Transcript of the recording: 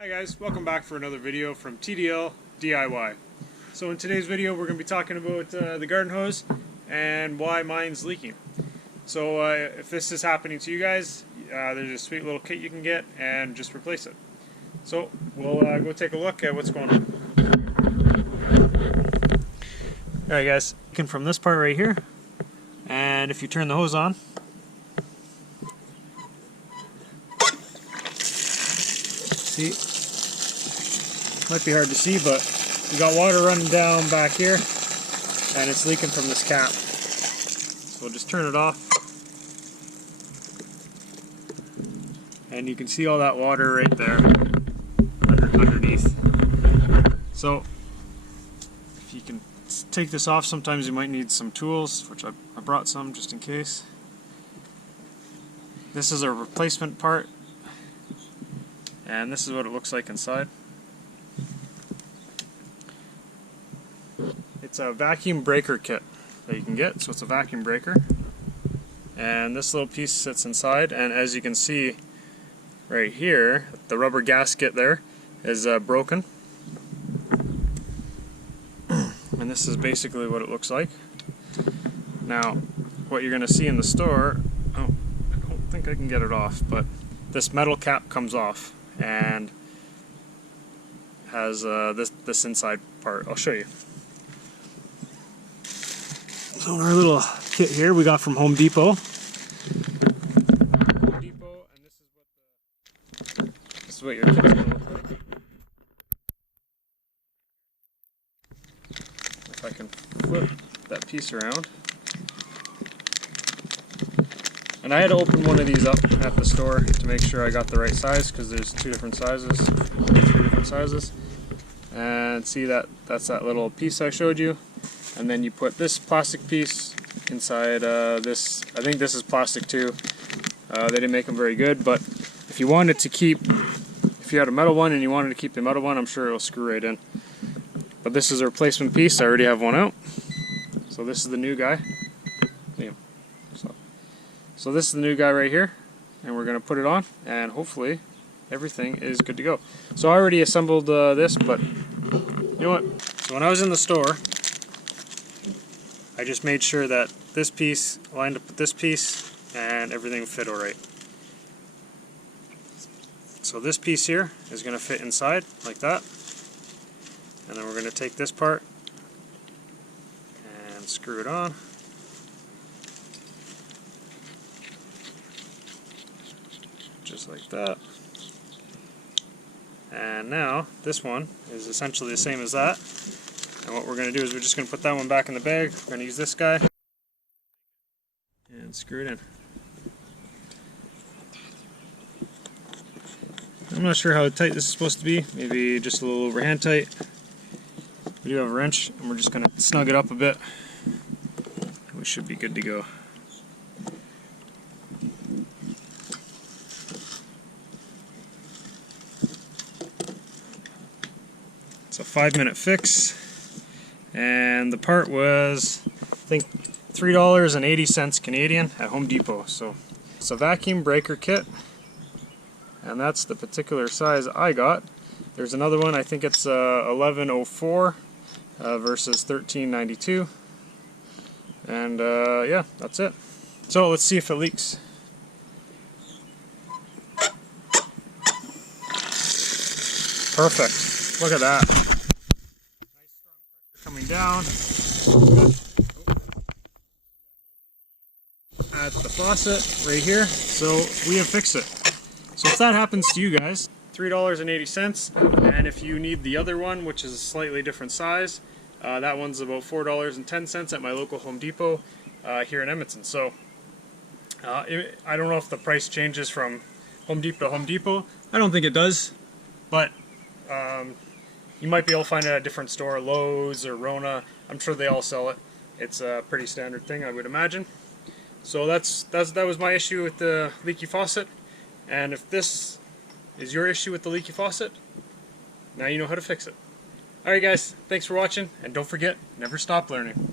Hi guys, welcome back for another video from TDL DIY. So in today's video we're going to be talking about the garden hose and why mine's leaking. So if this is happening to you guys, there's a sweet little kit you can get and just replace it. So we'll go take a look at what's going on. Alright guys, looking from this part right here, and if you turn the hose on, see, might be hard to see, but we got water running down back here and it's leaking from this cap. So we'll just turn it off and you can see all that water right there underneath. So if you can take this off, sometimes you might need some tools, which I brought some just in case. This is a replacement part, and this is what it looks like inside. It's a vacuum breaker kit that you can get, so it's a vacuum breaker. And this little piece sits inside, and as you can see right here, the rubber gasket there is broken. And this is basically what it looks like. Now, what you're going to see in the store, oh, I don't think I can get it off, but this metal cap comes off and has this inside part. I'll show you. So in our little kit here we got from Home Depot. And this is what your kit's gonna look like. If I can flip that piece around. And I had to open one of these up at the store to make sure I got the right size, because there's three different sizes. And see that's that little piece I showed you. And then you put this plastic piece inside this. I think this is plastic too. They didn't make them very good, but if you wanted to keep, if you had a metal one and you wanted to keep the metal one, I'm sure it'll screw right in. But this is a replacement piece. I already have one out. So this is the new guy. Yeah. So this is the new guy right here, and we're going to put it on, and hopefully everything is good to go. So I already assembled this, but you know what? So when I was in the store, I just made sure that this piece lined up with this piece and everything fit alright. So this piece here is going to fit inside like that, and then we're going to take this part and screw it on. Just like that. And now this one is essentially the same as that. And what we're going to do is we're just going to put that one back in the bag. We're going to use this guy and screw it in. I'm not sure how tight this is supposed to be. Maybe just a little overhand tight. We do have a wrench, and we're just going to snug it up a bit. We should be good to go. It's a 5-minute fix. And the part was, I think, $3.80 Canadian at Home Depot. So it's a vacuum breaker kit, and that's the particular size I got. There's another one, I think it's 1104 versus 1392. And yeah, that's it. So let's see if it leaks. Perfect. Look at that. Coming down at the faucet right here, so we have fixed it. So if that happens to you guys, $3.80, and if you need the other one, which is a slightly different size, that one's about $4.10 at my local Home Depot here in Edmonton. So I don't know if the price changes from Home Depot to Home Depot. I don't think it does, but you might be able to find it at a different store, Lowe's or Rona. I'm sure they all sell it. It's a pretty standard thing, I would imagine. So that was my issue with the leaky faucet. And if this is your issue with the leaky faucet, now you know how to fix it. Alright guys, thanks for watching, and don't forget, never stop learning.